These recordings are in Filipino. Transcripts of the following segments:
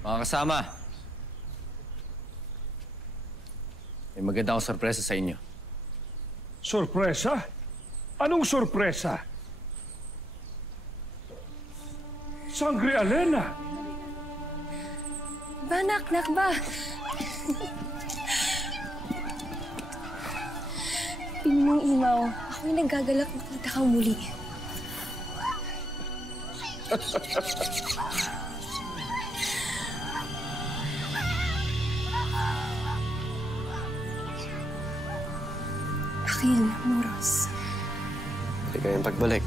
Mga kasama, may maganda akong sorpresa sa inyo. Sorpresa? Anong sorpresa? Sangre Alena! Ba, nak ba? Pinong Imaw, ako'y nagagalak makita kang muli. Akil, Moros. Hindi kayang pagbalik.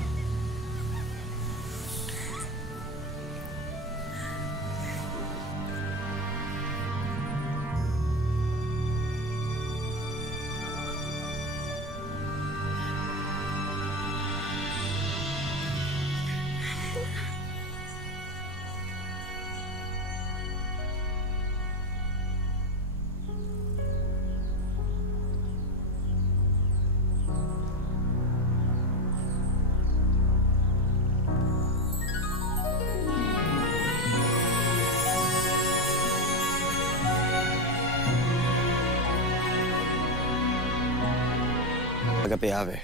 Gabi, Ave.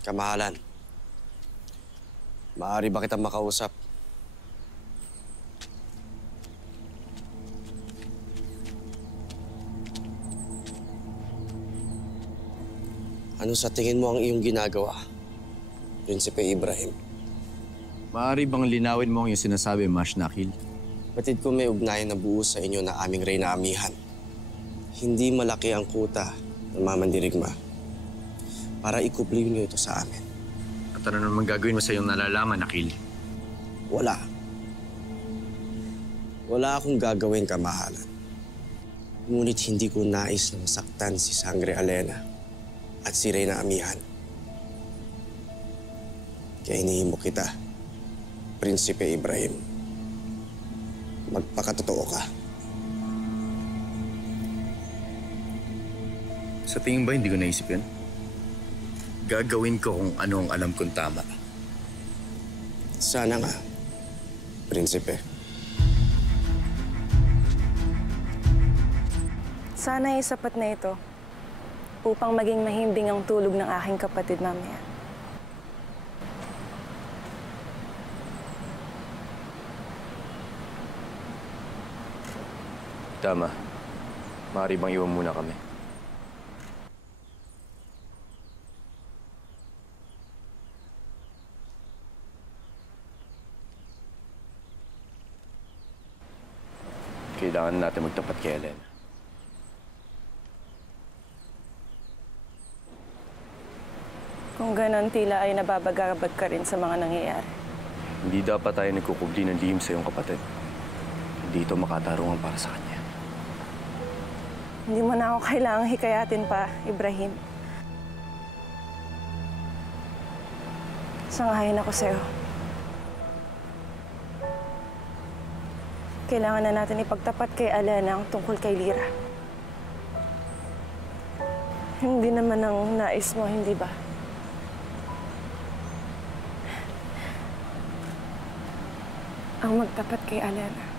Kamahalan. Maaari ba kitang makausap? Ano sa tingin mo ang iyong ginagawa, Prinsipe Ibrahim? Maaari bang linawin mo ang iyong sinasabi, Mash Nakil? Batid ko may ugnayan na buo sa inyo na aming reyna amihan. Hindi malaki ang kuta ng mamandirigma para ikubliw niyo ito sa amin. At ano naman gagawin mo sa iyong nalalaman, Nakil? Wala. Wala akong gagawin, kamahalan. Ngunit hindi ko nais na masaktan si Sangre Alena at si Reyna Amihan. Kaya hinihimok kita, Prinsipe Ibrahim. Magpakatotoo ka. Sa tingin ba hindi ko naisip yan? Gagawin ko kung ano ang alam kong tama. Sana nga, Prinsipe. Sana ay sapat na ito upang maging mahimbing ang tulog ng aking kapatid mamaya. Tama. Maaari bang iwan muna kami? Kailangan natin magtapat kay Elena. Kung ganon, tila ay nababagabag ka rin sa mga nangyayari. Hindi dapat tayo nagkukubli ng lihim sa iyong kapatid. Hindi ito makatarungan para sa kanya. Hindi mo na ako kailangang hikayatin pa, Ibrahim. Sangayon ako sa'yo. Kailangan na natin ipagtapat kay Alena ang tungkol kay Lira. Hindi naman ang nais mo, hindi ba? Ang magtapat kay Alena.